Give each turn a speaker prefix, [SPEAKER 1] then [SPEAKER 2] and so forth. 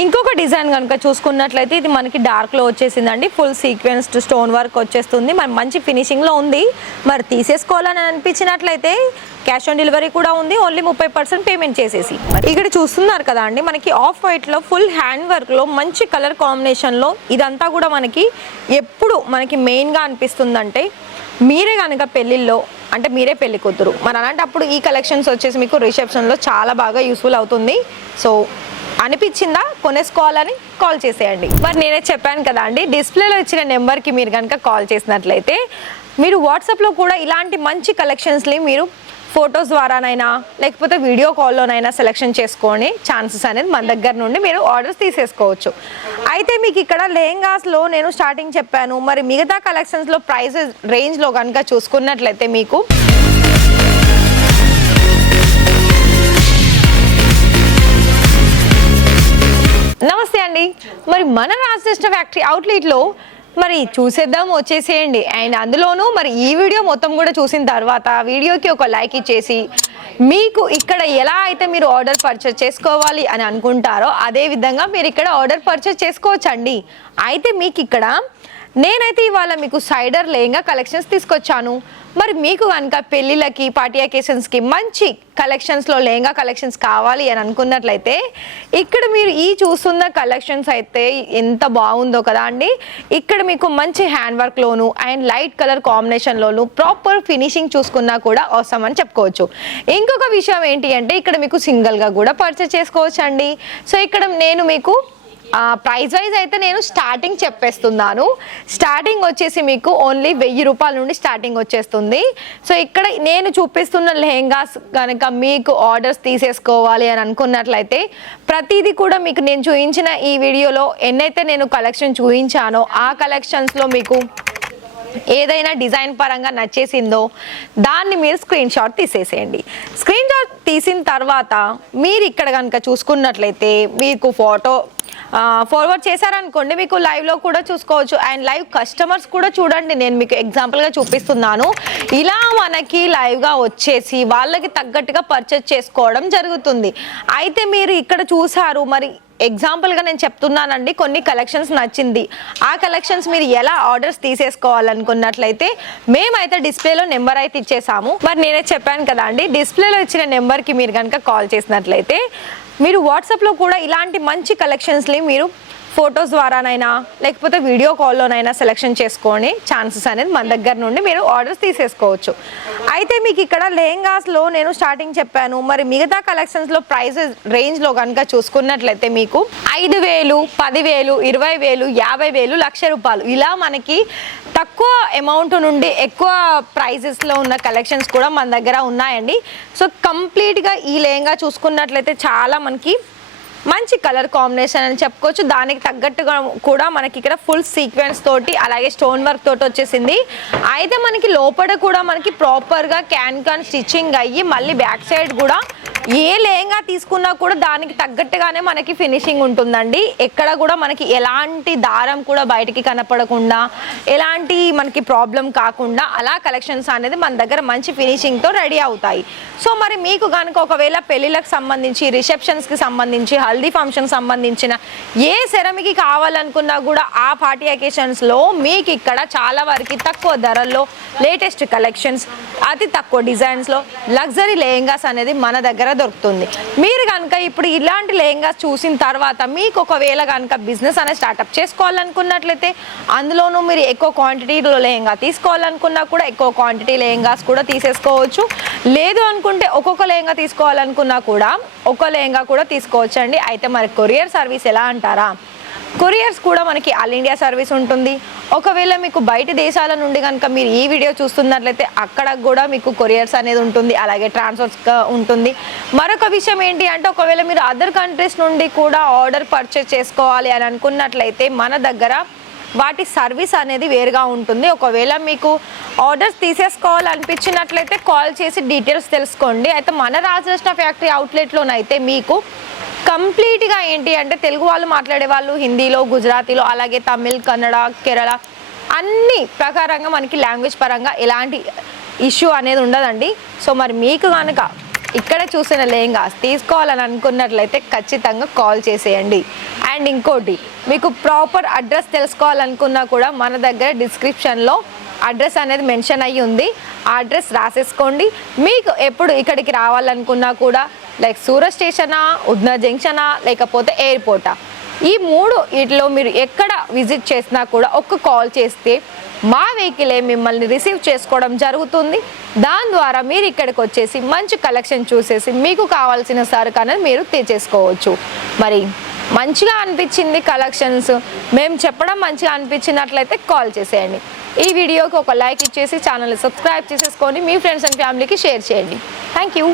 [SPEAKER 1] ఇంకొక డిజైన్ కనుక చూసుకున్నట్లయితే ఇది మనకి డార్క్లో వచ్చేసిందండి. ఫుల్ సీక్వెన్స్ స్టోన్ వర్క్ వచ్చేస్తుంది. మరి మంచి ఫినిషింగ్లో ఉంది. మరి తీసేసుకోవాలని అనిపించినట్లయితే క్యాష్ ఆన్ డెలివరీ కూడా ఉంది. ఓన్లీ ముప్పై పర్సెంట్ పేమెంట్ చేసేసి. మరి ఇక్కడ చూస్తున్నారు కదా అండి మనకి ఆఫ్ వైట్లో ఫుల్ హ్యాండ్ వర్క్లో మంచి కలర్ కాంబినేషన్లో ఇదంతా కూడా మనకి ఎప్పుడు మనకి మెయిన్గా అనిపిస్తుందంటే మీరే కనుక పెళ్ళిళ్ళలో అంటే మీరే పెళ్ళి కూతురు మరి అలాంటప్పుడు ఈ కలెక్షన్స్ వచ్చేసి మీకు రిసెప్షన్లో చాలా బాగా యూస్ఫుల్ అవుతుంది. సో అనిపించిందా? కొనేసుకోవాలని కాల్ చేసేయండి. మరి నేనే చెప్పాను కదా అండి డిస్ప్లేలో ఇచ్చిన నెంబర్కి మీరు కనుక కాల్ చేసినట్లయితే మీరు వాట్సాప్లో కూడా ఇలాంటి మంచి కలెక్షన్స్ని మీరు ఫొటోస్ ద్వారానైనా లేకపోతే వీడియో కాల్లోనైనా సెలెక్షన్ చేసుకొని ఛాన్సెస్ అనేది మన దగ్గర నుండి మీరు ఆర్డర్స్ తీసేసుకోవచ్చు. అయితే మీకు ఇక్కడ లెహెంగాస్లో నేను స్టార్టింగ్ చెప్పాను మరి మిగతా కలెక్షన్స్లో ప్రైజెస్ రేంజ్లో కనుక చూసుకున్నట్లయితే మీకు నమస్తే అండి. మరి మన రాజకృష్ణ ఫ్యాక్టరీ అవుట్లెట్లో మరి చూసేద్దాం వచ్చేసేయండి. అండ్ అందులోనూ మరి ఈ వీడియో మొత్తం కూడా చూసిన తర్వాత వీడియోకి ఒక లైక్ ఇచ్చేసి మీకు ఇక్కడ ఎలా అయితే మీరు ఆర్డర్ పర్చేస్ చేసుకోవాలి అని అనుకుంటారో అదే విధంగా మీరు ఇక్కడ ఆర్డర్ పర్చేస్ చేసుకోవచ్చండి. అయితే మీకు ఇక్కడ నేనైతే ఇవాళ మీకు సైడర్ లేయంగా కలెక్షన్స్ తీసుకొచ్చాను. మరి మీకు కనుక పెళ్ళిళ్ళకి పార్టీ అకేషన్స్కి మంచి కలెక్షన్స్లో లేంగా కలెక్షన్స్ కావాలి అని అనుకున్నట్లయితే ఇక్కడ మీరు ఈ చూస్తున్న కలెక్షన్స్ అయితే ఎంత బాగుందో కదా అండి. ఇక్కడ మీకు మంచి హ్యాండ్ వర్క్లోను అండ్ లైట్ కలర్ కాంబినేషన్లోను ప్రాపర్ ఫినిషింగ్ చూసుకున్నా కూడా అవసరం అని చెప్పుకోవచ్చు. ఇంకొక విషయం ఏంటి అంటే ఇక్కడ మీకు సింగిల్గా కూడా పర్చేస్ చేసుకోవచ్చు అండి సో ఇక్కడ నేను మీకు ప్రైస్ వైజ్ అయితే నేను స్టార్టింగ్ చెప్పేస్తున్నాను. స్టార్టింగ్ వచ్చేసి మీకు ఓన్లీ వెయ్యి రూపాయల నుండి స్టార్టింగ్ వచ్చేస్తుంది. సో ఇక్కడ నేను చూపిస్తున్న లెహెంగాస్ కనుక మీకు ఆర్డర్స్ తీసేసుకోవాలి అని అనుకున్నట్లయితే ప్రతిదీ కూడా మీకు నేను చూపించిన ఈ వీడియోలో ఎన్నైతే నేను కలెక్షన్ చూపించానో ఆ కలెక్షన్స్లో మీకు ఏదైనా డిజైన్ పరంగా నచ్చేసిందో దాన్ని మీరు స్క్రీన్ షాట్ తీసేసేయండి. స్క్రీన్ షాట్ తీసిన తర్వాత మీరు ఇక్కడ కనుక చూసుకున్నట్లయితే మీకు ఫోటో ఫార్వర్డ్ చేశారనుకోండి మీకు లైవ్లో కూడా చూసుకోవచ్చు. అండ్ లైవ్ కస్టమర్స్ కూడా చూడండి. నేను మీకు ఎగ్జాంపుల్గా చూపిస్తున్నాను. ఇలా మనకి లైవ్గా వచ్చేసి వాళ్ళకి తగ్గట్టుగా పర్చేస్ చేసుకోవడం జరుగుతుంది. అయితే మీరు ఇక్కడ చూసారు మరి ఎగ్జాంపుల్గా నేను చెప్తున్నానండి కొన్ని కలెక్షన్స్ నచ్చింది. ఆ కలెక్షన్స్ మీరు ఎలా ఆర్డర్స్ తీసేసుకోవాలనుకున్నట్లయితే మేమైతే డిస్ప్లేలో నెంబర్ అయితే ఇచ్చేసాము. మరి నేనే చెప్పాను కదా అండి డిస్ప్లేలో ఇచ్చిన నెంబర్కి మీరు కనుక కాల్ చేసినట్లయితే మీరు వాట్సాప్లో కూడా ఇలాంటి మంచి కలెక్షన్స్ని మీరు ఫొటోస్ ద్వారానైనా లేకపోతే వీడియో కాల్లోనైనా సెలెక్షన్ చేసుకొని ఛాన్సెస్ అనేది మన దగ్గర నుండి మీరు ఆర్డర్స్ తీసేసుకోవచ్చు. అయితే మీకు ఇక్కడ లెహంగాస్లో నేను స్టార్టింగ్ చెప్పాను. మరి మిగతా కలెక్షన్స్లో ప్రైసెస్ రేంజ్లో కనుక చూసుకున్నట్లయితే మీకు ఐదు వేలు పదివేలు ఇరవై వేలు యాభై వేలు లక్ష రూపాయలు. ఇలా మనకి తక్కువ అమౌంట్ నుండి ఎక్కువ ప్రైజెస్లో ఉన్న కలెక్షన్స్ కూడా మన దగ్గర ఉన్నాయండి. సో కంప్లీట్గా ఈ లెహంగా చూసుకున్నట్లయితే చాలా మనకి మంచి కలర్ కాంబినేషన్ అని చెప్పుకోవచ్చు. దానికి తగ్గట్టుగా కూడా మనకి ఇక్కడ ఫుల్ సీక్వెన్స్ తోటి అలాగే స్టోన్ వర్క్ తోటి వచ్చేసింది. అయితే మనకి లోపల కూడా మనకి ప్రాపర్గా క్యాన్ కాన్ స్టిచ్చింగ్ అయ్యి మళ్ళీ బ్యాక్ సైడ్ కూడా ఏ లేంగా తీసుకున్నా కూడా దానికి తగ్గట్టుగానే మనకి ఫినిషింగ్ ఉంటుందండి. ఎక్కడ కూడా మనకి ఎలాంటి దారం కూడా బయటికి కనపడకుండా ఎలాంటి మనకి ప్రాబ్లం కాకుండా అలా కలెక్షన్స్ అనేది మన దగ్గర మంచి ఫినిషింగ్తో రెడీ అవుతాయి. సో మరి మీకు కనుక ఒకవేళ పెళ్ళిళ్ళకి సంబంధించి రిసెప్షన్స్కి సంబంధించి హల్దీ ఫంక్షన్ సంబంధించిన ఏ సెరమికి కావాలనుకున్నా కూడా ఆ పార్టీ అకేషన్స్లో మీకు ఇక్కడ చాలా వరకు తక్కువ ధరల్లో లేటెస్ట్ కలెక్షన్స్ అతి తక్కువ డిజైన్స్లో లగ్జరీ లెహంగాస్ అనేది మన దగ్గర దొరుకుతుంది. మీరు కనుక ఇప్పుడు ఇలాంటి లెహంగాస్ చూసిన తర్వాత మీకు ఒకవేళ కనుక బిజినెస్ అనేది స్టార్టప్ చేసుకోవాలనుకున్నట్లయితే అందులోనూ మీరు ఎక్కువ క్వాంటిటీలో లెహంగా తీసుకోవాలనుకున్నా కూడా ఎక్కువ క్వాంటిటీ లెహంగాస్ కూడా తీసేసుకోవచ్చు. లేదు అనుకుంటే ఒక్కొక్క లెహంగా తీసుకోవాలనుకున్నా కూడా ఒక లెహంగా కూడా తీసుకోవచ్చు అండి అయితే మరి కొరియర్ సర్వీస్ ఎలా అంటారా? కొరియర్స్ కూడా మనకి ఆల్ ఇండియా సర్వీస్ ఉంటుంది. ఒకవేళ మీకు బయట దేశాల నుండి కనుక మీరు ఈ వీడియో చూస్తున్నట్లయితే అక్కడ కూడా మీకు కొరియర్స్ అనేది ఉంటుంది అలాగే ట్రాన్స్ఫర్స్ ఉంటుంది. మరొక విషయం ఏంటి అంటే ఒకవేళ మీరు అదర్ కంట్రీస్ నుండి కూడా ఆర్డర్ పర్చేస్ చేసుకోవాలి అని అనుకున్నట్లయితే మన దగ్గర వాటి సర్వీస్ అనేది వేరుగా ఉంటుంది. ఒకవేళ మీకు ఆర్డర్స్ తీసేసుకోవాలనిపించినట్లయితే కాల్ చేసి డీటెయిల్స్ తెలుసుకోండి. అయితే మన రాజకృష్ణ ఫ్యాక్టరీ అవుట్లెట్లోనైతే మీకు కంప్లీట్గా ఏంటి అంటే తెలుగు వాళ్ళు మాట్లాడే వాళ్ళు హిందీలో గుజరాతీలో అలాగే తమిళ్ కన్నడ కేరళ అన్ని ప్రకారంగా మనకి లాంగ్వేజ్ పరంగా ఎలాంటి ఇష్యూ అనేది ఉండదండి. సో మరి మీకు కనుక ఇక్కడ చూసిన లెహంగాస్ తీసుకోవాలని అనుకున్నట్లయితే ఖచ్చితంగా కాల్ చేసేయండి. అండ్ ఇంకోటి మీకు ప్రాపర్ అడ్రస్ తెలుసుకోవాలనుకున్నా కూడా మన దగ్గర డిస్క్రిప్షన్లో అడ్రస్ అనేది మెన్షన్ అయ్యి ఉంది. ఆ అడ్రస్ రాసేసుకోండి. మీకు ఎప్పుడు ఇక్కడికి రావాలనుకున్నా కూడా లైక్ సూరత్ స్టేషనా ఉద్నా జంక్షనా లేకపోతే ఎయిర్పోర్టా ఈ మూడు వీటిలో మీరు ఎక్కడ విజిట్ చేసినా కూడా ఒక్క కాల్ చేస్తే మా వెహికలే మిమ్మల్ని రిసీవ్ చేసుకోవడం జరుగుతుంది. దాని ద్వారా మీరు ఇక్కడికి వచ్చేసి మంచి కలెక్షన్ చూసేసి మీకు కావాల్సిన సరుకు అనేది మీరు తెచ్చేసుకోవచ్చు. మరి మంచిగా అనిపించింది కలెక్షన్స్? మేము చెప్పడం మంచిగా అనిపించినట్లయితే కాల్ చేసేయండి. ఈ వీడియోకి ఒక లైక్ ఇచ్చేసి ఛానల్ సబ్స్క్రైబ్ చేసేసుకొని మీ ఫ్రెండ్స్ అండ్ ఫ్యామిలీకి షేర్ చేయండి. Thank you.